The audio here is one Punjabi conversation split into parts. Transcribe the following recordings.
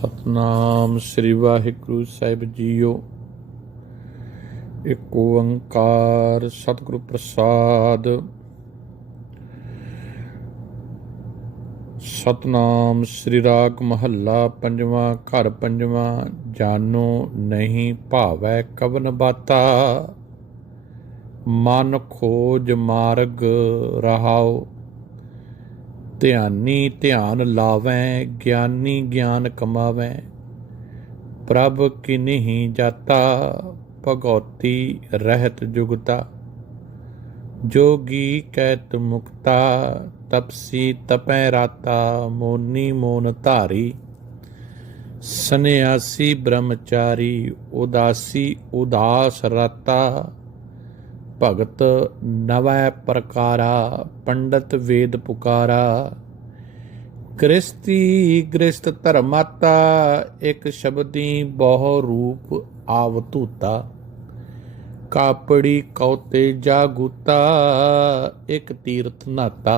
सतनाम श्री वाहिगुरु साहिब जीओ। एक ओंकार सतगुरु प्रसाद। सतनाम श्री राग महला पंजवा। घर पंजवा। जानो नहीं भावै कवन बाता, मन खोज मार्ग रहाओ। ध्यानी ध्यान लावैं, ज्ञानी ज्ञान कमावैं। प्रभ किन्हीं जाता, भगौती रहत जुगता। जोगी कैत मुक्ता, तपसी तपै राता। मोनी मोन धारी, सन्यासी ब्रह्मचारी। उदासी उदास राता, भगत नवै प्रकारा। पंडित वेद पुकारा, गृहस्थी गृहस्थ धर्माता। एक शब्दी बहु रूप आवतूता। कापड़ी कौते जागूता, एक तीर्थ नाता।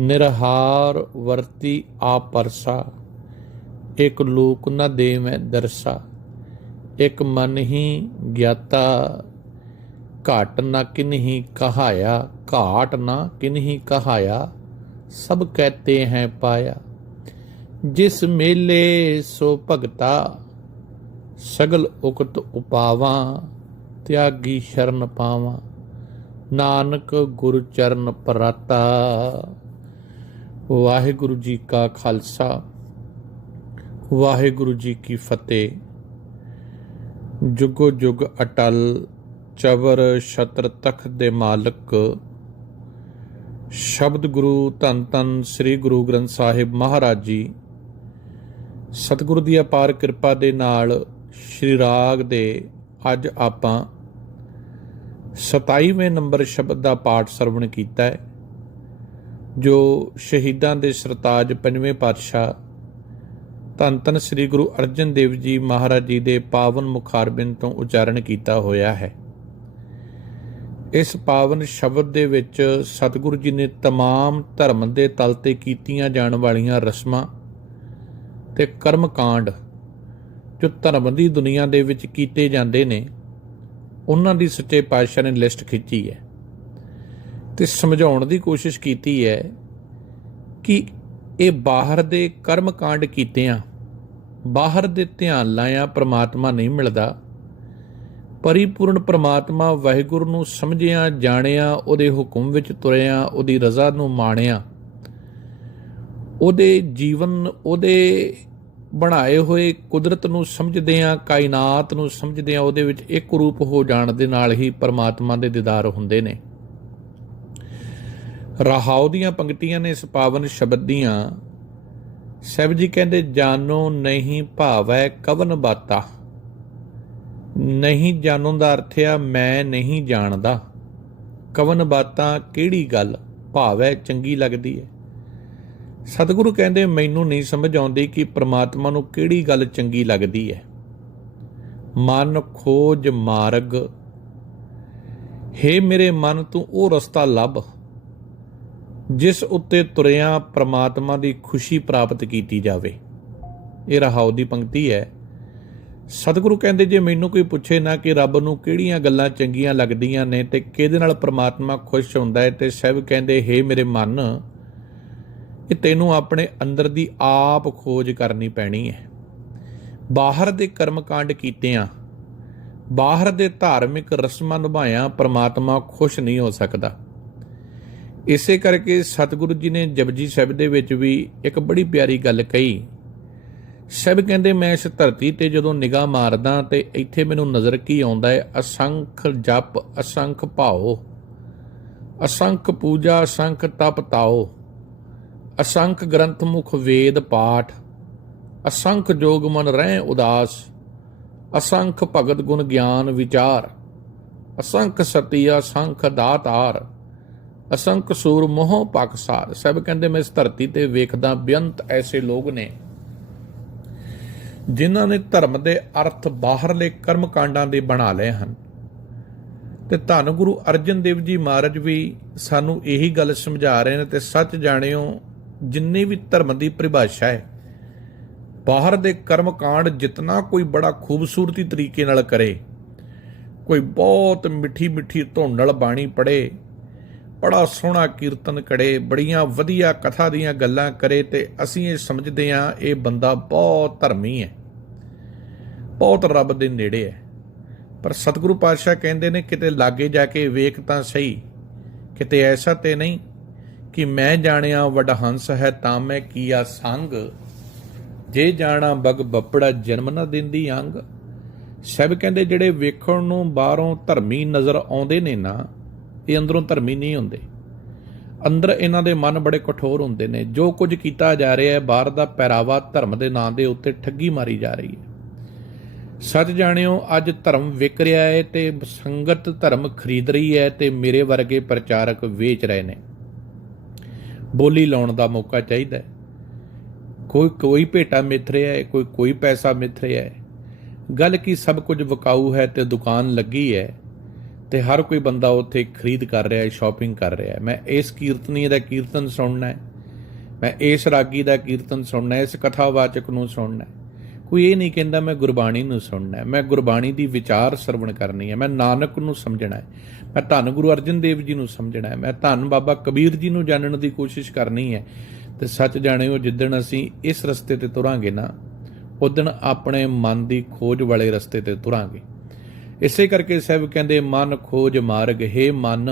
निरहार वर्ती आपरसा, एक लोक न देवै दरसा। एक मन ही ज्ञाता, घाट न किन्हीं कहाया। घाट न किन्हीं कहाया, सब कहते हैं पाया। जिस मेले सो भगता, सगल उकत उपावा। त्यागी शरण पावा, नानक गुरु चरण पराता। वाहिगुरु जी का खालसा, वाहिगुरु जी की फतेह। जुगो जुग अटल, चबर छत्र तख्त दे मालक। शब्द गुरु धन धन श्री गुरु ग्रंथ साहिब महाराज जी। सतगुरु दी अपार किरपा दे नाल श्री राग दे अज आपां 27वें नंबर शब्द का पाठ सरवण कीता है, जो शहीदां दे सरताज पंजवें पातशाह धन धन श्री गुरु अर्जन देव जी महाराज जी दे पावन मुखारबिंद तो उचारण किया होया है। इस पावन शब्द दे विच सतगुरु जी ने तमाम धर्म के तल ते कीतियां जाण वालियां रस्मां ते कर्म कांड जो धर्म की दुनिया दे विच कीते जांदे ने, उन्हां दी सच्चे पातशाह ने लिस्ट खिंची है ते समझाउण दी कोशिश कीती है कि ये बाहर दे कर्म कांड कीतियां, बाहर दे ध्यान लाया परमात्मा नहीं मिलदा। परिपूर्ण परमात्मा वाहिगुरू नूं समझिया जाणिया, उहदे हुक्म विच तुरिया, उहदी रज़ा नूं माणिया, उहदे जीवन उहदे बनाए हुए कुदरत नूं समझदियां, कायनात नूं समझदियां, उहदे विच एक रूप हो जाण दे नाल ही परमात्मा दे दीदार हुंदे ने। रहाओ दीआं पंक्तियां ने इस पावन शब्द दीआं। साहिब जी कहंदे, जानो नहीं भावै कवन बाता। नहीं जानो का अर्थ आ मैं नहीं जानदा। कवन बातां किहड़ी गल, भावै चंगी लगदी है। सतगुरु कहंदे मैनू नहीं समझ आउंदी कि परमात्मा नूं किहड़ी गल चंगी लगदी है। मन खोज मार्ग, हे मेरे मन तू वो रस्ता लभ जिस उत्ते तुरिया परमात्मा की खुशी प्राप्त की जावे। ये रहाओ दी पंक्ति है। सतगुरु कहंदे जे मैनू कोई पुछे ना कि रब नूं किहड़ियां गल्लां चंगियां लगदियां ने ते किहदे नाल परमात्मा खुश हुंदा है, ते साहिब कहंदे हे मेरे मन, ये तैनूं अपने अंदर दी आप खोज करनी पैनी है। बाहर दे कर्म कांड कीतियां, बाहर दे धार्मिक रस्मां निभाया परमात्मा खुश नहीं हो सकदा। इसे करके सतगुरु जी ने जपजी साहिब दे विच भी एक बड़ी प्यारी गल कही। साहिब कहंदे मैं इस धरती ते जदों निगाह मारदा ते इत्थे मैनूं नज़र की आउंदा है, असंख जप असंख भाओ, असंख पूजा असंख तप ताओ, असंख ग्रंथ मुख वेद पाठ, असंख जोग मन रहें उदास, असंख भगत गुण ज्ञान विचार, असंख सती असंख दातार, असंख सूर मोह पाकसार। साहिब कहंदे मैं इस धरती ते वेखदा बेअंत ऐसे लोग ने जिन्हां ने धर्म के अर्थ बाहरले कर्म कांडां दे बना लए हन। ते धन गुरु अर्जन देव जी महाराज भी सानू यही गल समझा रहे हैं। ते सच जाणियो जिन्नी भी धर्म की परिभाषा है ਬਾਹਰ ਦੇ ਕਰਮ ਕਾਂਡ ਜਿਤਨਾ ਕੋਈ ਬੜਾ ਖੂਬਸੂਰਤੀ ਤਰੀਕੇ ਨਾਲ ਕਰੇ, ਕੋਈ ਬਹੁਤ ਮਿੱਠੀ ਮਿੱਠੀ ਧੁਨ ਨਾਲ ਬਾਣੀ ਪੜ੍ਹੇ, ਬੜਾ ਸੋਹਣਾ ਕੀਰਤਨ ਕਰੇ, ਬੜੀਆਂ ਵਧੀਆ ਕਥਾ ਦੀਆਂ ਗੱਲਾਂ ਕਰੇ, ਤੇ ਅਸੀਂ ਇਹ ਸਮਝਦੇ ਹਾਂ ਇਹ ਬੰਦਾ ਬਹੁਤ ਧਰਮੀ ਹੈ, ਬਹੁਤ ਰੱਬ ਦੇ ਨੇੜੇ ਹੈ। ਪਰ ਸਤਿਗੁਰੂ ਪਾਤਸ਼ਾਹ ਕਹਿੰਦੇ ਨੇ ਕਿਤੇ ਲਾਗੇ ਜਾ ਕੇ ਵੇਖ ਤਾਂ ਸਹੀ, ਕਿਤੇ ਐਸਾ ਤੇ ਨਹੀਂ ਕਿ ਮੈਂ ਜਾਣਿਆ ਵਡਹੰਸ ਹੈ ਤਾਂ ਮੈਂ ਕੀਆ ਸੰਗ, ਜੇ ਜਾਣਾ ਬਗ ਬੱਪੜਾ ਜਨਮ ਨਾ ਦਿੰਦੀ ਅੰਗ। ਸਭ ਕਹਿੰਦੇ ਜਿਹੜੇ ਵੇਖਣ ਨੂੰ ਬਾਹਰੋਂ ਧਰਮੀ ਨਜ਼ਰ ਆਉਂਦੇ ਨੇ ਨਾ, ਇਹ ਅੰਦਰੋਂ ਧਰਮੀ ਨਹੀਂ ਹੁੰਦੇ। ਅੰਦਰ ਇਹਨਾਂ ਦੇ ਮਨ ਬੜੇ ਕਠੋਰ ਹੁੰਦੇ ਨੇ। ਜੋ ਕੁਝ ਕੀਤਾ ਜਾ ਰਿਹਾ ਹੈ ਬਾਹਰ ਦਾ ਪਹਿਰਾਵਾ ਧਰਮ ਦੇ ਨਾਂ ਦੇ ਉੱਤੇ ਠੱਗੀ ਮਾਰੀ ਜਾ ਰਹੀ ਹੈ। ਸੱਚ ਜਾਣਿਓ ਅੱਜ ਧਰਮ ਵਿਕ ਰਿਹਾ ਹੈ ਤੇ ਸੰਗਤ ਧਰਮ ਖਰੀਦ ਰਹੀ ਹੈ ਤੇ ਮੇਰੇ ਵਰਗੇ ਪ੍ਰਚਾਰਕ ਵੇਚ ਰਹੇ ਨੇ। ਬੋਲੀ ਲਾਉਣ ਦਾ ਮੌਕਾ ਚਾਹੀਦਾ ਹੈ। ਕੋਈ ਭੇਟਾ ਮਿਥ ਰਿਹਾ ਹੈ, ਕੋਈ ਪੈਸਾ ਮਿਥ ਰਿਹਾ ਹੈ। ਗੱਲ ਕੀ ਸਭ ਕੁਝ ਵਿਕਾਊ ਹੈ ਤੇ ਦੁਕਾਨ ਲੱਗੀ ਹੈ ਤੇ ਹਰ ਕੋਈ ਬੰਦਾ ਉੱਥੇ ਖਰੀਦ ਕਰ ਰਿਹਾ ਹੈ, ਸ਼ਾਪਿੰਗ ਕਰ ਰਿਹਾ ਹੈ। ਮੈਂ ਇਸ ਕੀਰਤਨੀ ਦਾ ਕੀਰਤਨ ਸੁਣਨਾ ਹੈ, ਮੈਂ ਇਸ ਰਾਗੀ ਦਾ ਕੀਰਤਨ ਸੁਣਨਾ ਹੈ, ਇਸ ਕਥਾਵਾਚਕ ਨੂੰ ਸੁਣਨਾ ਹੈ। ਕੋਈ ਇਹ ਨਹੀਂ ਕਹਿੰਦਾ ਮੈਂ ਗੁਰਬਾਣੀ ਨੂੰ ਸੁਣਨਾ ਹੈ, ਮੈਂ ਗੁਰਬਾਣੀ ਦੀ ਵਿਚਾਰ ਸਰਵਣ ਕਰਨੀ ਹੈ, ਮੈਂ ਨਾਨਕ ਨੂੰ ਸਮਝਣਾ ਹੈ, ਮੈਂ ਧੰਨ ਗੁਰੂ ਅਰਜਨ ਦੇਵ ਜੀ ਨੂੰ ਸਮਝਣਾ ਹੈ, ਮੈਂ ਧੰਨ ਬਾਬਾ ਕਬੀਰ ਜੀ ਨੂੰ ਜਾਣਨ ਦੀ ਕੋਸ਼ਿਸ਼ ਕਰਨੀ ਹੈ। ਤੇ ਸੱਚ ਜਾਣਿਓ ਜਿੱਦਣ ਅਸੀਂ ਇਸ ਰਸਤੇ ਤੇ ਤੁਰਾਂਗੇ ਨਾ, ਉਦਣ ਆਪਣੇ ਮਨ ਦੀ ਖੋਜ ਵਾਲੇ ਰਸਤੇ ਤੇ ਤੁਰਾਂਗੇ। ਇਸੇ ਕਰਕੇ ਸਾਹਿਬ ਕਹਿੰਦੇ ਮਨ ਖੋਜ ਮਾਰਗ, ਹੇ ਮਨ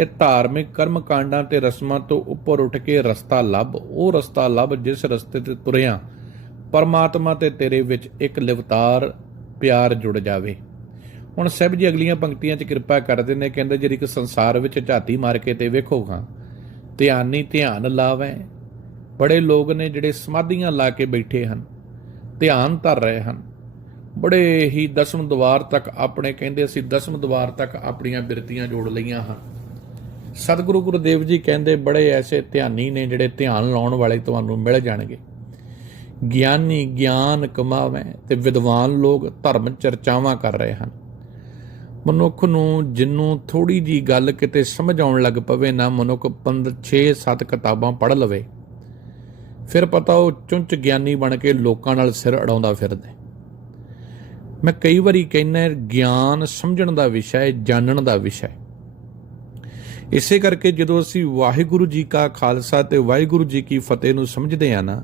ਇਹ ਧਾਰਮਿਕ ਕਰਮ ਕਾਂਡਾਂ ਤੇ ਰਸਮਾਂ ਤੋਂ ਉੱਪਰ ਉੱਠ ਕੇ ਰਸਤਾ ਲੱਭ, ਉਹ ਰਸਤਾ ਲੱਭ ਜਿਸ ਰਸਤੇ ਤੇ ਤੁਰਿਆ ਪਰਮਾਤਮਾ ਤੇ ਤੇਰੇ ਵਿੱਚ ਇੱਕ ਲਿਵਤਾਰ ਪਿਆਰ ਜੁੜ ਜਾਵੇ। ਹੁਣ ਸਾਹਿਬ ਜੀ ਅਗਲੀਆਂ ਪੰਕਤੀਆਂ 'ਚ ਕਿਰਪਾ ਕਰਦੇ ਨੇ, ਕਹਿੰਦੇ ਜਿਹੜੀ ਕਿ ਸੰਸਾਰ ਵਿੱਚ ਝਾਤੀ ਮਾਰ ਕੇ ਤੇ ਵੇਖੋ ਹਾਂ, ਧਿਆਨੀ ਧਿਆਨ ਲਾਵੈ। ਬੜੇ ਲੋਕ ਨੇ ਜਿਹੜੇ ਸਮਾਧੀਆਂ ਲਾ ਕੇ ਬੈਠੇ ਹਨ, ਧਿਆਨ ਧਰ ਰਹੇ ਹਨ, ਬੜੇ ਹੀ ਦਸਮ ਦੁਆਰ ਤੱਕ ਆਪਣੇ ਕਹਿੰਦੇ ਅਸੀਂ ਦਸਮ ਦੁਆਰ ਤੱਕ ਆਪਣੀਆਂ ਬਿਰਤੀਆਂ ਜੋੜ ਲਈਆਂ ਹਨ। ਸਤਿਗੁਰੂ ਗੁਰਦੇਵ ਜੀ ਕਹਿੰਦੇ ਬੜੇ ਐਸੇ ਧਿਆਨੀ ਨੇ ਜਿਹੜੇ ਧਿਆਨ ਲਾਉਣ ਵਾਲੇ ਤੁਹਾਨੂੰ ਮਿਲ ਜਾਣਗੇ। ਗਿਆਨੀ ਗਿਆਨ ਕਮਾਵੇ ਤੇ ਵਿਦਵਾਨ ਲੋਕ ਧਰਮ ਚਰਚਾਵਾਂ ਕਰ ਰਹੇ ਹਨ। ਮਨੁੱਖ ਨੂੰ ਜਿਹਨੂੰ ਥੋੜੀ ਜੀ ਗੱਲ ਕਿਤੇ ਸਮਝ ਆਉਣ ਲੱਗ ਪਵੇ ਨਾ, ਮਨੁੱਖ 6-7 ਕਿਤਾਬਾਂ ਪੜ੍ਹ ਲਵੇ, ਫਿਰ ਪਤਾ ਉਹ ਚੁੰਚ ਗਿਆਨੀ ਬਣ ਕੇ ਲੋਕਾਂ ਨਾਲ ਸਿਰ ਅੜਾਉਂਦਾ ਫਿਰਦਾ। ਮੈਂ ਕਈ ਵਾਰੀ ਕਹਿੰਦਾ ਗਿਆਨ ਸਮਝਣ ਦਾ ਵਿਸ਼ਾ ਹੈ, ਜਾਣਨ ਦਾ ਵਿਸ਼ਾ ਹੈ। ਇਸੇ ਕਰਕੇ ਜਦੋਂ ਅਸੀਂ ਵਾਹਿਗੁਰੂ ਜੀ ਕਾ ਖਾਲਸਾ ਤੇ ਵਾਹਿਗੁਰੂ ਜੀ ਕੀ ਫਤਿਹ ਨੂੰ ਸਮਝਦੇ ਹਾਂ ਨਾ,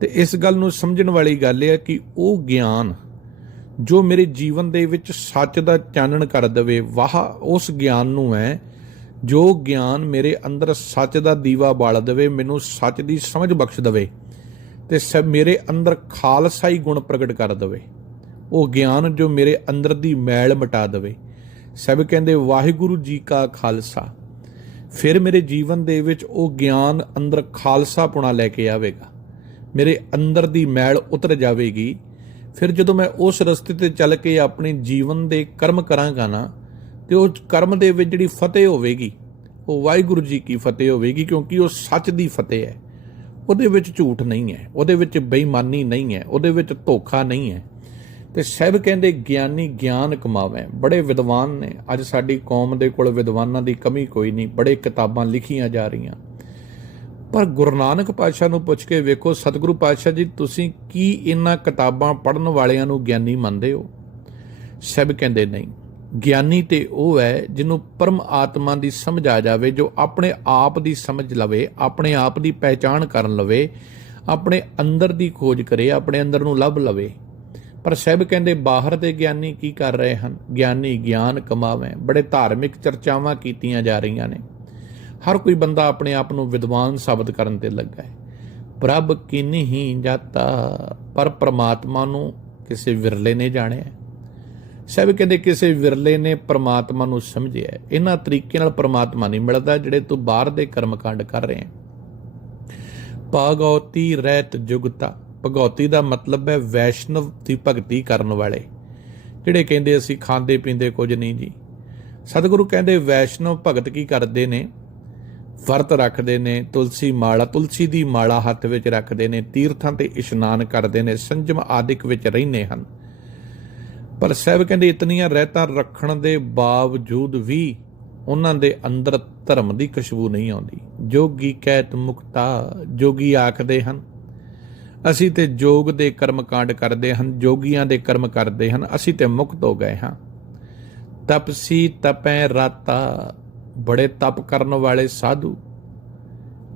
ਤੇ ਇਸ ਗੱਲ ਨੂੰ ਸਮਝਣ ਵਾਲੀ ਗੱਲ ਇਹ ਹੈ ਕਿ ਉਹ ਗਿਆਨ ਜੋ ਮੇਰੇ ਜੀਵਨ ਦੇ ਵਿੱਚ ਸੱਚ ਦਾ ਚਾਨਣ ਕਰ ਦੇਵੇ, ਵਾਹ ਉਸ ਗਿਆਨ ਨੂੰ ਹੈ ਜੋ ਗਿਆਨ ਮੇਰੇ ਅੰਦਰ ਸੱਚ ਦਾ ਦੀਵਾ ਬਾਲ ਦੇਵੇ, ਮੈਨੂੰ ਸੱਚ ਦੀ ਸਮਝ ਬਖਸ਼ ਦੇਵੇ ਤੇ ਮੇਰੇ ਅੰਦਰ ਖਾਲਸਾਈ ਗੁਣ ਪ੍ਰਗਟ ਕਰ ਦੇਵੇ। ਉਹ ਗਿਆਨ ਜੋ ਮੇਰੇ ਅੰਦਰ ਦੀ ਮੈਲ ਮਿਟਾ ਦੇਵੇ। ਸਭ ਕਹਿੰਦੇ ਵਾਹਿਗੁਰੂ ਜੀ ਕਾ ਖਾਲਸਾ, ਫਿਰ ਮੇਰੇ ਜੀਵਨ ਦੇ ਵਿੱਚ ਉਹ ਗਿਆਨ ਅੰਦਰ ਖਾਲਸਾਪੁਣਾ ਲੈ ਕੇ ਆਵੇਗਾ, ਮੇਰੇ ਅੰਦਰ ਦੀ ਮੈਲ ਉਤਰ ਜਾਵੇਗੀ। ਫਿਰ ਜਦੋਂ ਮੈਂ ਉਸ ਰਸਤੇ ਤੇ ਚੱਲ ਕੇ ਆਪਣੇ ਜੀਵਨ ਦੇ ਕਰਮ ਕਰਾਂਗਾ ਨਾ, ਤੇ ਉਹ ਕਰਮ ਦੇ ਵਿੱਚ ਜਿਹੜੀ ਫਤਿਹ ਹੋਵੇਗੀ ਉਹ ਵਾਹਿਗੁਰੂ ਜੀ ਕੀ ਫਤਿਹ ਹੋਵੇਗੀ, ਕਿਉਂਕਿ ਉਹ ਸੱਚ ਦੀ ਫਤਿਹ ਹੈ। ਉਹਦੇ ਵਿੱਚ ਝੂਠ ਨਹੀਂ ਹੈ, ਉਹਦੇ ਵਿੱਚ ਬੇਈਮਾਨੀ ਨਹੀਂ ਹੈ, ਉਹਦੇ ਵਿੱਚ ਧੋਖਾ ਨਹੀਂ ਹੈ। ਤੇ ਸਾਹਿਬ ਕਹਿੰਦੇ ਗਿਆਨੀ ਗਿਆਨ ਕਮਾਵੇ। ਬੜੇ ਵਿਦਵਾਨ ਨੇ, ਅੱਜ ਸਾਡੀ ਕੌਮ ਦੇ ਕੋਲ ਵਿਦਵਾਨਾਂ ਦੀ ਕਮੀ ਕੋਈ ਨਹੀਂ, ਬੜੇ ਕਿਤਾਬਾਂ ਲਿਖੀਆਂ ਜਾ ਰਹੀਆਂ। ਪਰ ਗੁਰੂ ਨਾਨਕ ਪਾਤਸ਼ਾਹ ਨੂੰ ਪੁੱਛ ਕੇ ਵੇਖੋ, ਸਤਿਗੁਰੂ ਪਾਤਸ਼ਾਹ ਜੀ ਤੁਸੀਂ ਕੀ ਇਹਨਾਂ ਕਿਤਾਬਾਂ ਪੜ੍ਹਨ ਵਾਲਿਆਂ ਨੂੰ ਗਿਆਨੀ ਮੰਨਦੇ ਹੋ? ਸਭ ਕਹਿੰਦੇ ਨਹੀਂ, ਗਿਆਨੀ ਤੇ ਉਹ ਹੈ ਜਿਹਨੂੰ ਪਰਮ ਆਤਮਾ ਦੀ ਸਮਝ ਆ ਜਾਵੇ, ਜੋ ਆਪਣੇ ਆਪ ਦੀ ਸਮਝ ਲਵੇ, ਆਪਣੇ ਆਪ ਦੀ ਪਹਿਚਾਣ ਕਰਨ ਲਵੇ, ਆਪਣੇ ਅੰਦਰ ਦੀ ਖੋਜ ਕਰੇ, ਆਪਣੇ ਅੰਦਰ ਨੂੰ ਲੱਭ ਲਵੇ। ਪਰ ਸਭ ਕਹਿੰਦੇ ਬਾਹਰ ਦੇ ਗਿਆਨੀ ਕੀ ਕਰ ਰਹੇ ਹਨ? ਗਿਆਨੀ ਗਿਆਨ ਕਮਾਵੇ। ਬੜੇ ਧਾਰਮਿਕ ਚਰਚਾਵਾਂ ਕੀਤੀਆਂ ਜਾ ਰਹੀਆਂ ਨੇ, ਹਰ ਕੋਈ ਬੰਦਾ ਆਪਣੇ ਆਪ ਨੂੰ ਵਿਦਵਾਨ ਸਾਬਤ ਕਰਨ ਤੇ ਲੱਗਾ ਹੈ। ਪ੍ਰਭ ਕੀਨੀ ਹੀ ਜਾਤਾ, ਪਰ ਪ੍ਰਮਾਤਮਾ ਨੂੰ ਕਿਸੇ ਵਿਰਲੇ ਨੇ ਜਾਣਿਆ। ਸਭ ਕਹਿੰਦੇ ਕਿਸੇ ਵਿਰਲੇ ਨੇ ਪ੍ਰਮਾਤਮਾ ਨੂੰ ਸਮਝਿਆ। ਇਹਨਾਂ ਤਰੀਕੇ ਨਾਲ ਪ੍ਰਮਾਤਮਾ ਨਹੀਂ ਮਿਲਦਾ ਜਿਹੜੇ ਤੂੰ ਬਾਹਰ ਦੇ ਕਰਮਕਾਂਡ ਕਰ ਰਹੇ ਹੈ। ਭਗਉਤੀ ਰਹਿਤ ਜੁਗਤਾ, ਭਗਉਤੀ ਦਾ ਮਤਲਬ ਹੈ ਵੈਸ਼ਨਵ ਦੀ ਭਗਤੀ ਕਰਨ ਵਾਲੇ, ਜਿਹੜੇ ਕਹਿੰਦੇ ਅਸੀਂ ਖਾਂਦੇ ਪੀਂਦੇ ਕੁਝ ਨਹੀਂ ਜੀ। ਸਤਿਗੁਰੂ ਕਹਿੰਦੇ ਵੈਸ਼ਨਵ ਭਗਤ ਕੀ ਕਰਦੇ ਨੇ? ਵਰਤ ਰੱਖਦੇ ਨੇ, ਤੁਲਸੀ ਦੀ ਮਾਲਾ ਹੱਥ ਵਿੱਚ ਰੱਖਦੇ ਨੇ, ਤੀਰਥਾਂ ਤੇ ਇਸ਼ਨਾਨ ਕਰਦੇ ਨੇ, ਸੰਜਮ ਆਦਿਕ ਵਿੱਚ ਰਹਿੰਦੇ ਹਨ। ਪਰ ਸਾਹਿਬ ਕਹਿੰਦੇ ਇਤਨੀਆਂ ਰਹਿਤਾਂ ਰੱਖਣ ਦੇ ਬਾਵਜੂਦ ਵੀ ਉਹਨਾਂ ਦੇ ਅੰਦਰ ਧਰਮ ਦੀ ਖੁਸ਼ਬੂ ਨਹੀਂ ਆਉਂਦੀ। ਜੋਗੀ ਕਹਿਤ ਮੁਕਤਾ, ਜੋਗੀ ਆਖਦੇ ਹਨ ਅਸੀਂ ਤੇ ਜੋਗ ਦੇ ਕਰਮ ਕਾਂਡ ਕਰਦੇ ਹਨ, ਜੋਗੀਆਂ ਦੇ ਕਰਮ ਕਰਦੇ ਹਨ, ਅਸੀਂ ਤੇ ਮੁਕਤ ਹੋ ਗਏ ਹਾਂ। ਤਪਸੀ ਤਪੈ ਰਾਤਾ, ਬੜੇ ਤਪ ਕਰਨ ਵਾਲੇ ਸਾਧੂ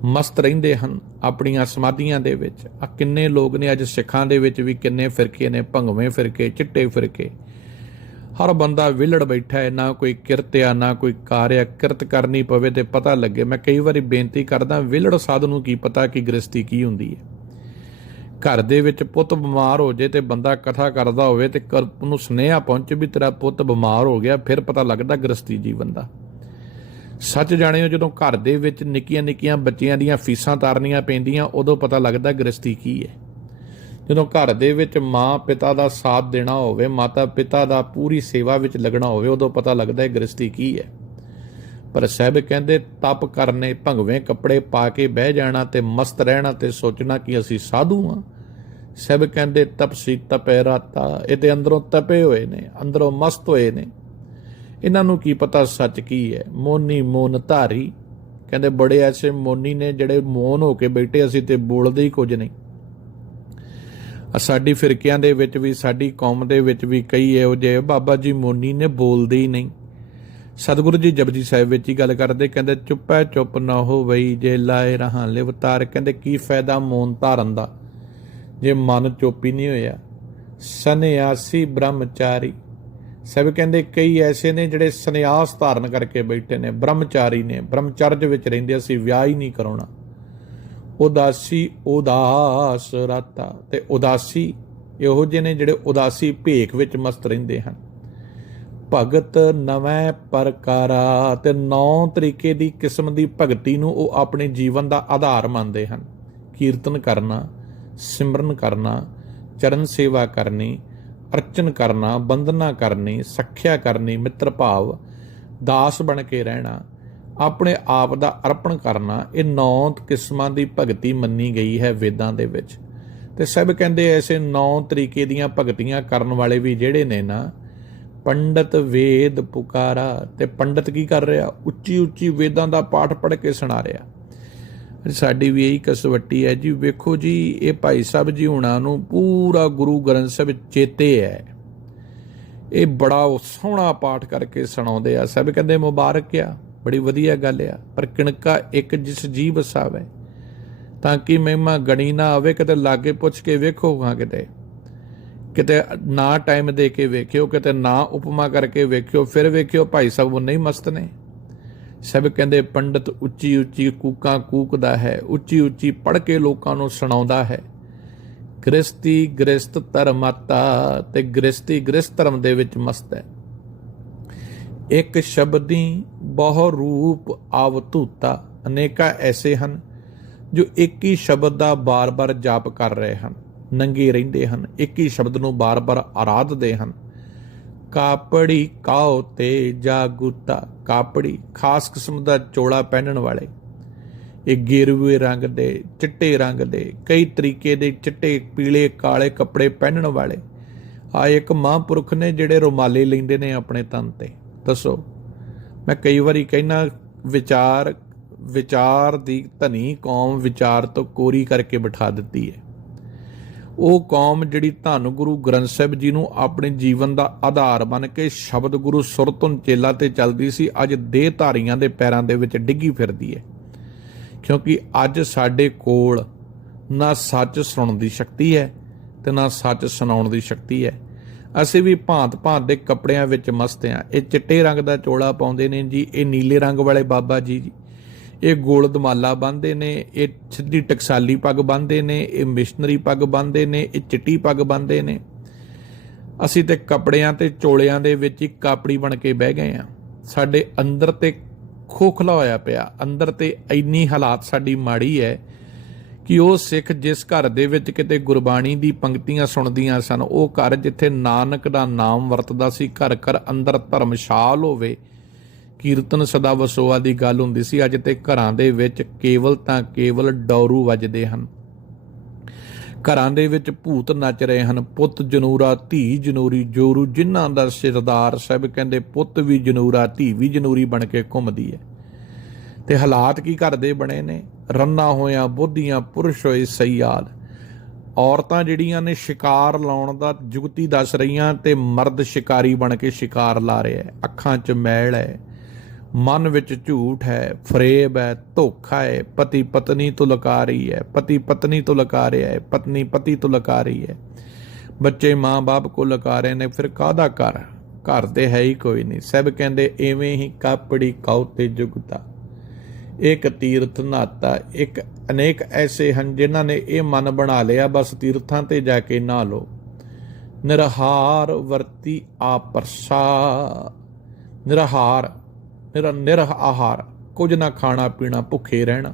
ਮਸਤ ਰਹਿੰਦੇ ਹਨ ਆਪਣੀਆਂ ਸਮਾਧੀਆਂ ਦੇ ਵਿੱਚ। ਆ ਕਿੰਨੇ ਲੋਕ ਨੇ ਅੱਜ ਸਿੱਖਾਂ ਦੇ ਵਿੱਚ ਵੀ, ਕਿੰਨੇ ਫਿਰਕੇ ਨੇ, ਭੰਗਵੇਂ ਫਿਰਕੇ, ਚਿੱਟੇ ਫਿਰਕੇ। ਹਰ ਬੰਦਾ ਵਿਹਲੜ ਬੈਠਾ ਹੈ, ਨਾ ਕੋਈ ਕਿਰਤ ਆ ਨਾ ਕੋਈ ਕਾਰ ਆ। ਕਿਰਤ ਕਰਨੀ ਪਵੇ ਤੇ ਪਤਾ ਲੱਗੇ। ਮੈਂ ਕਈ ਵਾਰੀ ਬੇਨਤੀ ਕਰਦਾ, ਵਿਹਲੜ ਸਾਧ ਨੂੰ ਕੀ ਪਤਾ ਕਿ ਗ੍ਰਸਤੀ ਕੀ ਹੁੰਦੀ ਹੈ। ਘਰ ਦੇ ਵਿੱਚ ਪੁੱਤ ਬਿਮਾਰ ਹੋ ਜੇ ਤੇ ਬੰਦਾ ਕਥਾ ਕਰਦਾ ਹੋਵੇ ਤੇ ਉਹਨੂੰ ਸੁਨੇਹਾ ਪਹੁੰਚੇ ਵੀ ਤੇਰਾ ਪੁੱਤ ਬਿਮਾਰ ਹੋ ਗਿਆ, ਫਿਰ ਪਤਾ ਲੱਗਦਾ ਗ੍ਰਸਤੀ ਜੀਵਨ ਦਾ। ਸੱਚ ਜਾਣਿਓ, ਜਦੋਂ ਘਰ ਦੇ ਵਿੱਚ ਨਿੱਕੀਆਂ ਨਿੱਕੀਆਂ ਬੱਚਿਆਂ ਦੀਆਂ ਫੀਸਾਂ ਤਾਰਨੀਆਂ ਪੈਂਦੀਆਂ, ਉਦੋਂ ਪਤਾ ਲੱਗਦਾ ਗ੍ਰਸਤੀ ਕੀ ਹੈ। ਜਦੋਂ ਘਰ ਦੇ ਵਿੱਚ ਮਾਂ ਪਿਤਾ ਦਾ ਸਾਥ ਦੇਣਾ ਹੋਵੇ, ਮਾਤਾ ਪਿਤਾ ਦਾ ਪੂਰੀ ਸੇਵਾ ਵਿੱਚ ਲੱਗਣਾ ਹੋਵੇ, ਉਦੋਂ ਪਤਾ ਲੱਗਦਾ ਹੈ ਗ੍ਰਸਤੀ ਕੀ ਹੈ। ਪਰ ਸਾਹਿਬ ਕਹਿੰਦੇ ਤਪ ਕਰਨੇ, ਭੰਗਵੇਂ ਕੱਪੜੇ ਪਾ ਕੇ ਬਹਿ ਜਾਣਾ ਤੇ ਮਸਤ ਰਹਿਣਾ ਤੇ ਸੋਚਣਾ ਕਿ ਅਸੀਂ ਸਾਧੂ ਹਾਂ। ਸਾਹਿਬ ਕਹਿੰਦੇ ਤਪਸੀ ਤਪੈ ਰਾਤਾ, ਇਹ ਤੇ ਅੰਦਰੋਂ ਤਪੇ ਹੋਏ ਨੇ, ਅੰਦਰੋਂ ਮਸਤ ਹੋਏ ਨੇ। ਇਹਨਾਂ ਨੂੰ ਕੀ ਪਤਾ ਸੱਚ ਕੀ ਹੈ। ਮੋਨੀ ਮੋਨ ਧਾਰੀ, ਕਹਿੰਦੇ ਬੜੇ ਐਸੇ ਮੋਨੀ ਨੇ ਜਿਹੜੇ ਮੌਨ ਹੋ ਕੇ ਬੈਠੇ, ਅਸੀਂ ਤੇ ਬੋਲਦੇ ਹੀ ਕੁਝ ਨਹੀਂ। ਸਾਡੀ ਫਿਰਕਿਆਂ ਦੇ ਵਿੱਚ ਵੀ, ਸਾਡੀ ਕੌਮ ਦੇ ਵਿੱਚ ਵੀ ਕਈ ਇਹੋ ਜਿਹੇ ਬਾਬਾ ਜੀ ਮੋਨੀ ਨੇ, ਬੋਲਦੇ ਹੀ ਨਹੀਂ। ਸਤਿਗੁਰੂ ਜੀ ਜਪਜੀ ਸਾਹਿਬ ਵਿੱਚ ਹੀ ਗੱਲ ਕਰਦੇ, ਕਹਿੰਦੇ ਚੁੱਪੈ ਚੁੱਪ ਨਾ ਹੋਵਈ ਜੇ ਲਾਏ ਰਹਾਂ ਲਿਵਤਾਰ। ਕਹਿੰਦੇ ਕੀ ਫਾਇਦਾ ਮੌਨ ਧਾਰਨ ਦਾ ਜੇ ਮਨ ਚੁੱਪ ਹੀ ਨਹੀਂ ਹੋਇਆ। ਸੰਨਿਆਸੀ ਬ੍ਰਹਮਚਾਰੀ, ਸਭ ਕਹਿੰਦੇ ਕਈ ਐਸੇ ਨੇ ਜਿਹੜੇ ਸੰਨਿਆਸ ਧਾਰਨ ਕਰਕੇ ਬੈਠੇ ਨੇ, ਬ੍ਰਹਮਚਾਰੀ ਨੇ, ਬ੍ਰਹਮਚਰਜ ਵਿੱਚ ਰਹਿੰਦੇ, ਅਸੀਂ ਵਿਆਹ ਹੀ ਨਹੀਂ ਕਰਾਉਣਾ। ਉਦਾਸੀ ਉਦਾਸ ਰਾਤਾ, ਤੇ ਉਦਾਸੀ ਇਹੋ ਜਿਹੇ ਨੇ ਜਿਹੜੇ ਉਦਾਸੀ ਭੇਖ ਵਿੱਚ ਮਸਤ ਰਹਿੰਦੇ ਹਨ। ਭਗਤ ਨਵੇਂ ਪ੍ਰਕਾਰਾ, ਤੇ 9 ਤਰੀਕੇ ਦੀ ਕਿਸਮ ਦੀ ਭਗਤੀ ਨੂੰ ਉਹ ਆਪਣੇ ਜੀਵਨ ਦਾ ਆਧਾਰ ਮੰਨਦੇ ਹਨ। ਕੀਰਤਨ ਕਰਨਾ, ਸਿਮਰਨ ਕਰਨਾ, ਚਰਨ ਸੇਵਾ ਕਰਨੀ, ਅਰਚਨ ਕਰਨਾ, ਬੰਦਨਾ ਕਰਨੀ, ਸਖਿਆ ਕਰਨੀ, ਮਿੱਤਰ ਭਾਵ, ਦਾਸ ਬਣ ਕੇ ਰਹਿਣਾ, ਆਪਣੇ ਆਪ ਦਾ ਅਰਪਣ ਕਰਨਾ, ਇਹ 9 ਕਿਸਮਾਂ ਦੀ ਭਗਤੀ ਮੰਨੀ ਗਈ ਹੈ ਵੇਦਾਂ ਦੇ ਵਿੱਚ। ਤੇ ਸਭ ਕਹਿੰਦੇ ਐਸੇ 9 ਤਰੀਕੇ ਦੀਆਂ ਭਗਤੀਆਂ ਕਰਨ ਵਾਲੇ ਵੀ ਜਿਹੜੇ ਨੇ ਨਾ, ਪੰਡਤ ਵੇਦ ਪੁਕਾਰਾ। ਤੇ ਪੰਡਤ ਕੀ ਕਰ ਰਿਹਾ? ਉੱਚੀ ਉੱਚੀ ਵੇਦਾਂ ਦਾ ਪਾਠ ਪੜ੍ਹ ਕੇ ਸੁਣਾ ਰਿਹਾ। ਸਾਡੀ ਵੀ ਇਹੀ ਕਸਵੱਟੀ ਹੈ ਜੀ। ਵੇਖੋ ਜੀ, ਇਹ ਭਾਈ ਸਾਹਿਬ ਜੀ ਹੁਣਾਂ ਨੂੰ ਪੂਰਾ ਗੁਰੂ ਗ੍ਰੰਥ ਸਾਹਿਬ ਚੇਤੇ ਹੈ। ਇਹ ਬੜਾ ਸੋਹਣਾ ਪਾਠ ਕਰਕੇ ਸੁਣਾਉਂਦੇ ਆ। ਸਭ ਕਹਿੰਦੇ ਮੁਬਾਰਕ ਆ, ਬੜੀ ਵਧੀਆ ਗੱਲ ਆ। ਪਰ ਕਿਣਕਾ ਇੱਕ ਜਿਸ ਜੀ ਵਸਾਵੇ, ਤਾਂ ਕਿ ਮਹਿਮਾ ਗਣੀ ਨਾ ਆਵੇ। ਕਿਤੇ ਲਾਗੇ ਪੁੱਛ ਕੇ ਵੇਖੋ, ਹਾਂ ਕਿਤੇ ਨਾ ਟਾਈਮ ਦੇ ਕੇ ਵੇਖਿਓ, ਕਿਤੇ ਨਾ ਉਪਮਾ ਕਰਕੇ ਵੇਖਿਓ, ਫਿਰ ਵੇਖਿਓ ਭਾਈ ਸਾਹਿਬ ਉਹ ਨਹੀਂ ਮਸਤ ਨੇ। ਸਭ ਕਹਿੰਦੇ ਪੰਡਤ ਉੱਚੀ ਉੱਚੀ ਕੂਕਾਂ ਕੂਕਦਾ ਹੈ, ਉੱਚੀ ਉੱਚੀ ਪੜ੍ਹ ਕੇ ਲੋਕਾਂ ਨੂੰ ਸੁਣਾਉਂਦਾ ਹੈ। ਗ੍ਰਸਤੀ ਗ੍ਰਸਤ ਧਰਮਾਤਾ, ਤੇ ਗ੍ਰਸਤੀ ਗ੍ਰਸਤ ਧਰਮ ਦੇ ਵਿੱਚ ਮਸਤ ਹੈ। ਇੱਕ ਸ਼ਬਦੀ ਬਹੁ ਰੂਪ ਆਵਤੂਤਾ, ਅਨੇਕਾਂ ਐਸੇ ਹਨ ਜੋ ਇੱਕ ਹੀ ਸ਼ਬਦ ਦਾ ਬਾਰ-ਬਾਰ ਜਾਪ ਕਰ ਰਹੇ ਹਨ, ਨੰਗੇ ਰਹਿੰਦੇ ਹਨ, ਇੱਕ ਹੀ ਸ਼ਬਦ ਨੂੰ ਬਾਰ-ਬਾਰ ਆਰਾਧਦੇ ਹਨ। ਕਾਪੜੀ ਕਾਓ ਤੇ ਜਾਗੂਤਾ, ਕਾਪੜੀ ਖਾਸ ਕਿਸਮ ਦਾ ਚੋਲਾ ਪਹਿਨਣ ਵਾਲੇ, ਇਹ ਗੇਰੂਏ ਰੰਗ ਦੇ, ਚਿੱਟੇ ਰੰਗ ਦੇ, ਕਈ ਤਰੀਕੇ ਦੇ ਚਿੱਟੇ ਪੀਲੇ ਕਾਲੇ ਕੱਪੜੇ ਪਹਿਨਣ ਵਾਲੇ। ਆ ਇੱਕ ਮਹਾਂਪੁਰਖ ਨੇ ਜਿਹੜੇ ਰੁਮਾਲੇ ਲੈਂਦੇ ਨੇ ਆਪਣੇ ਤਨ ਤੇ। ਦੱਸੋ, ਮੈਂ ਕਈ ਵਾਰੀ ਕਹਿਣਾ, ਵਿਚਾਰ ਦੀ ਧਨੀ ਕੌਮ ਵਿਚਾਰ ਤੋਂ ਕੋਰੀ ਕਰਕੇ ਬਿਠਾ ਦਿੱਤੀ ਹੈ। ਉਹ ਕੌਮ ਜਿਹੜੀ ਧੰਨ ਗੁਰੂ ਗ੍ਰੰਥ ਸਾਹਿਬ ਜੀ ਨੂੰ ਆਪਣੇ ਜੀਵਨ ਦਾ ਆਧਾਰ ਬਣ ਕੇ ਸ਼ਬਦ ਗੁਰੂ ਸੁਰ ਧੁਨ ਚੇਲਾ ਤੇ ਚੱਲਦੀ ਸੀ, ਅੱਜ ਦੇਹਧਾਰੀਆਂ ਦੇ ਪੈਰਾਂ ਦੇ ਵਿੱਚ ਡਿੱਗੀ ਫਿਰਦੀ ਹੈ। ਕਿਉਂਕਿ ਅੱਜ ਸਾਡੇ ਕੋਲ ਨਾ ਸੱਚ ਸੁਣਨ ਦੀ ਸ਼ਕਤੀ ਹੈ ਤੇ ਨਾ ਸੱਚ ਸੁਣਾਉਣ ਦੀ ਸ਼ਕਤੀ ਹੈ। ਅਸੀਂ ਵੀ ਭਾਂਤ ਭਾਂਤ ਦੇ ਕੱਪੜਿਆਂ ਵਿੱਚ ਮਸਤ ਹਾਂ। ਇਹ ਚਿੱਟੇ ਰੰਗ ਦਾ ਚੋਲਾ ਪਾਉਂਦੇ ਨੇ ਜੀ, ਇਹ ਨੀਲੇ ਰੰਗ ਵਾਲੇ ਬਾਬਾ ਜੀ, ਇਹ ਗੋਲ ਦਮਾਲਾ ਬੰਨ੍ਹਦੇ ਨੇ, ਇਹ ਸਿੱਧੀ ਟਕਸਾਲੀ ਪੱਗ ਬੰਨ੍ਹਦੇ ਨੇ, ਇਹ ਮਿਸ਼ਨਰੀ ਪੱਗ ਬੰਨ੍ਹਦੇ ਨੇ, ਇਹ ਚਿੱਟੀ ਪੱਗ ਬੰਨ੍ਹਦੇ ਨੇ। ਅਸੀਂ ਤੇ ਕੱਪੜਿਆਂ ਤੇ ਚੋਲਿਆਂ ਦੇ ਵਿੱਚ ਹੀ ਕਾਪੜੀ ਬਣ ਕੇ ਬਹਿ ਗਏ ਹਾਂ। ਸਾਡੇ ਅੰਦਰ ਤੇ ਖੋਖਲਾ ਹੋਇਆ ਪਿਆ, ਅੰਦਰ ਤੇ ਇੰਨੀ ਹਾਲਾਤ ਸਾਡੀ ਮਾੜੀ ਹੈ ਕਿ ਉਹ ਸਿੱਖ ਜਿਸ ਘਰ ਦੇ ਵਿੱਚ ਕਿਤੇ ਗੁਰਬਾਣੀ ਦੀ ਪੰਕਤੀਆਂ ਸੁਣਦੀਆਂ ਸਨ, ਉਹ ਘਰ ਜਿੱਥੇ ਨਾਨਕ ਦਾ ਨਾਮ ਵਰਤਦਾ ਸੀ, ਘਰ ਘਰ ਅੰਦਰ ਧਰਮਸ਼ਾਲ ਹੋਵੇ, ਕੀਰਤਨ ਸਦਾ ਵਸੋਆ ਦੀ ਗੱਲ ਹੁੰਦੀ ਸੀ। ਅੱਜ ਤੇ ਘਰਾਂ ਦੇ ਵਿੱਚ ਕੇਵਲ ਤਾਂ ਕੇਵਲ ਡੌਰੂ ਵੱਜਦੇ ਹਨ। ਘਰਾਂ ਦੇ ਵਿੱਚ ਭੂਤ ਨੱਚ ਰਹੇ ਹਨ। ਪੁੱਤ ਜਨੂਰਾ ਧੀ ਜਨੂਰੀ ਜੋਰੂ, ਜਿਨ੍ਹਾਂ ਦਾ ਸਿਰਦਾਰ ਸਾਹਿਬ ਕਹਿੰਦੇ ਪੁੱਤ ਵੀ ਜਨੂਰਾ ਧੀ ਵੀ ਜਨੂਰੀ ਬਣ ਕੇ ਘੁੰਮਦੀ ਹੈ। ਤੇ ਹਾਲਾਤ ਕੀ ਕਰਦੇ ਬਣੇ ਨੇ? ਰੰਨਾ ਹੋਇਆ ਬੋਧੀਆਂ ਪੁਰਸ਼ ਹੋਏ ਸਈਆਲ। ਔਰਤਾਂ ਜਿਹੜੀਆਂ ਨੇ ਸ਼ਿਕਾਰ ਲਾਉਣ ਦਾ ਜੁਗਤੀ ਦੱਸ ਰਹੀਆਂ ਤੇ ਮਰਦ ਸ਼ਿਕਾਰੀ ਬਣ ਕੇ ਸ਼ਿਕਾਰ ਲਾ ਰਿਹਾ ਹੈ। ਅੱਖਾਂ 'ਚ ਮੈਲ ਹੈ, ਮਨ ਵਿੱਚ ਝੂਠ ਹੈ, ਫਰੇਬ ਹੈ, ਧੋਖਾ ਹੈ, ਪਤੀ ਪਤਨੀ ਤੋਂ ਲੁਕਾ ਰਹੀ ਹੈ, ਪਤੀ ਪਤਨੀ ਤੋਂ ਲੁਕਾ ਰਿਹਾ ਹੈ, ਪਤਨੀ ਪਤੀ ਤੋਂ ਲੁਕਾ ਰਹੀ ਹੈ, ਬੱਚੇ ਮਾਂ-ਬਾਪ ਕੋ ਲੁਕਾ ਰਹੇ ਨੇ। ਫਿਰ ਕਾਹਦਾ ਘਰ ਤੇ ਹੈ ਹੀ ਕੋਈ ਨਹੀਂ। ਸਭ ਕਹਿੰਦੇ ਐਵੇਂ ਹੀ ਕਾਪੜੀ ਕਾਉ ਤੇ ਜੁਗਤਾ, ਇੱਕ ਤੀਰਥ ਨਹਾਤਾ। ਇੱਕ ਅਨੇਕ ਐਸੇ ਹਨ ਜਿਨ੍ਹਾਂ ਨੇ ਇਹ ਮਨ ਬਣਾ ਲਿਆ ਬਸ ਤੀਰਥਾਂ ਤੇ ਜਾ ਕੇ ਨਹਾ ਲਓ। ਨਿਰਹਾਰ ਵਰਤੀ ਆਪਰਸਾ, ਨਿਰਹਾਰ ਨਿਰਹ ਆਹਾਰ, ਕੁਝ ਨਾ ਖਾਣਾ ਪੀਣਾ, ਭੁੱਖੇ ਰਹਿਣਾ,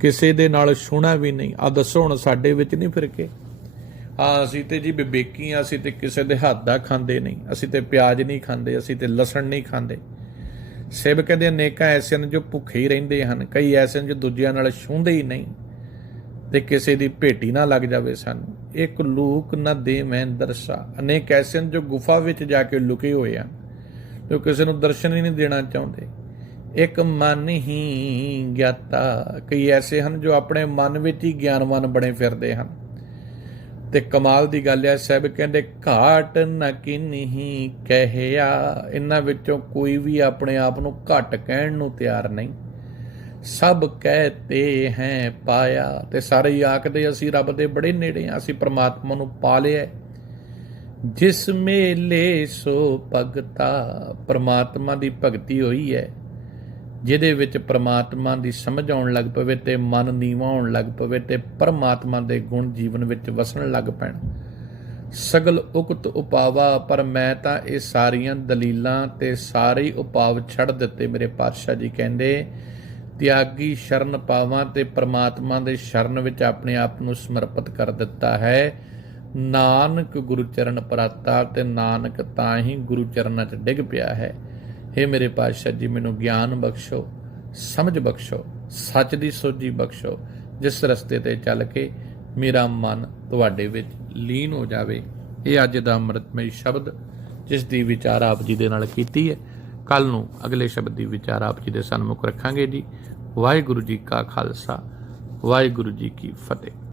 ਕਿਸੇ ਦੇ ਨਾਲ ਛੂਹਣਾ ਵੀ ਨਹੀਂ। ਆ ਦੱਸੋ ਹੁਣ ਸਾਡੇ ਵਿੱਚ ਨਹੀਂ ਫਿਰਕੇ? ਅਸੀਂ ਤੇ ਜੀ ਵਿਵੇਕੀ ਆ, ਅਸੀਂ ਤੇ ਕਿਸੇ ਦੇ ਹੱਥ ਦਾ ਖਾਂਦੇ ਨਹੀਂ, ਅਸੀਂ ਤੇ ਪਿਆਜ਼ ਨਹੀਂ ਖਾਂਦੇ, ਅਸੀਂ ਤੇ ਲਸਣ ਨਹੀਂ ਖਾਂਦੇ। ਸਿਵ ਕਹਿੰਦੇ ਅਨੇਕਾਂ ਐਸੇ ਨੇ ਜੋ ਭੁੱਖੇ ਹੀ ਰਹਿੰਦੇ ਹਨ, ਕਈ ਐਸੇ ਨੇ ਜੋ ਦੂਜਿਆਂ ਨਾਲ ਛੂਹਦੇ ਹੀ ਨਹੀਂ ਤੇ ਕਿਸੇ ਦੀ ਭੇਟੀ ਨਾ ਲੱਗ ਜਾਵੇ ਸਾਨੂੰ। ਇੱਕ ਲੂਕ ਨਾ ਦੇ ਮੈਂ ਦਰਸਾ, ਅਨੇਕ ਐਸੇ ਨੇ ਜੋ ਗੁਫਾ ਵਿੱਚ ਜਾ ਕੇ ਲੁਕੇ ਹੋਏ ਹਨ, ਜੋ ਕਿਸੇ ਨੂੰ ਦਰਸ਼ਨ ਹੀ ਨਹੀਂ ਦੇਣਾ ਚਾਹੁੰਦੇ। ਇੱਕ ਮਨ ਹੀ ਗਿਆਤਾ, ਕਈ ਐਸੇ ਹਨ ਜੋ ਆਪਣੇ ਮਨ ਵਿੱਚ ਹੀ ਗਿਆਨਵਾਨ ਬਣੇ ਫਿਰਦੇ ਹਨ। ਤੇ ਕਮਾਲ ਦੀ ਗੱਲ ਹੈ, ਸਾਹਿਬ ਕਹਿੰਦੇ ਘਾਟ ਨਾ ਕਿਨਹੀ ਕਹਿਆ, ਇਹਨਾਂ ਵਿੱਚੋਂ ਕੋਈ ਵੀ ਆਪਣੇ ਆਪ ਨੂੰ ਘੱਟ ਕਹਿਣ ਨੂੰ ਤਿਆਰ ਨਹੀਂ। ਸਭ ਕਹਤੇ ਹੈ ਪਾਇਆ, ਤੇ ਸਾਰੇ ਹੀ ਆਖਦੇ ਅਸੀਂ ਰੱਬ ਦੇ ਬੜੇ ਨੇੜੇ ਹਾਂ, ਅਸੀਂ ਪ੍ਰਮਾਤਮਾ ਨੂੰ ਪਾ ਲਿਆ। ਜਿਸ ਮੇਲੇ ਸੋ ਭਗਤਾ, ਪ੍ਰਮਾਤਮਾ ਦੀ ਭਗਤੀ ਹੋਈ ਹੈ ਜਿਹਦੇ ਵਿੱਚ ਪ੍ਰਮਾਤਮਾ ਦੀ ਸਮਝ ਆਉਣ ਲੱਗ ਪਵੇ ਤੇ ਮਨ ਨੀਵਾਂ ਹੋਣ ਲੱਗ ਪਵੇ ਤੇ ਪਰਮਾਤਮਾ ਦੇ ਗੁਣ ਜੀਵਨ ਵਿੱਚ ਵਸਣ ਲੱਗ ਪੈਣ। ਸਗਲ ਉਕਤ ਉਪਾਵਾ, ਪਰ ਮੈਂ ਤਾਂ ਇਹ ਸਾਰੀਆਂ ਦਲੀਲਾਂ ਤੇ ਸਾਰੇ ਉਪਾਵ ਛੱਡ ਦਿੱਤੇ। ਮੇਰੇ ਪਾਤਸ਼ਾਹ ਜੀ ਕਹਿੰਦੇ ਤਿਆਗੀ ਸ਼ਰਨ ਪਾਵਾਂ, ਤੇ ਪ੍ਰਮਾਤਮਾ ਦੇ ਸ਼ਰਨ ਵਿੱਚ ਆਪਣੇ ਆਪ ਨੂੰ ਸਮਰਪਿਤ ਕਰ ਦਿੱਤਾ ਹੈ। ਨਾਨਕ ਗੁਰੂ ਚਰਨ ਪਰਾਤਾ, ਤੇ ਨਾਨਕ ਤਾਂ ਹੀ ਗੁਰੂ ਚਰਨਾਂ 'ਚ ਡਿੱਗ ਪਿਆ ਹੈ। हे ਮੇਰੇ ਪਾਤਸ਼ਾਹ ਜੀ, ਮੈਨੂੰ ਗਿਆਨ ਬਖਸ਼ੋ, ਸਮਝ ਬਖਸ਼ੋ, ਸੱਚ ਦੀ ਸੋਝੀ ਬਖਸ਼ੋ, ਜਿਸ ਰਸਤੇ ਤੇ ਚੱਲ ਕੇ ਮੇਰਾ ਮਨ ਤੁਹਾਡੇ ਵਿੱਚ ਲੀਨ ਹੋ ਜਾਵੇ। ਇਹ ਅੱਜ ਦਾ ਅੰਮ੍ਰਿਤਮਈ ਸ਼ਬਦ ਜਿਸ ਦੀ ਵਿਚਾਰ ਆਪ ਜੀ ਦੇ ਨਾਲ ਕੀਤੀ ਹੈ। ਕੱਲ ਨੂੰ ਅਗਲੇ ਸ਼ਬਦ ਦੀ ਵਿਚਾਰ ਆਪ ਜੀ ਦੇ ਸਨਮੁਖ ਰੱਖਾਂਗੇ ਜੀ। ਵਾਹਿਗੁਰੂ ਜੀ ਕਾ ਖਾਲਸਾ, ਵਾਹਿਗੁਰੂ ਜੀ ਕੀ ਫਤਿਹ।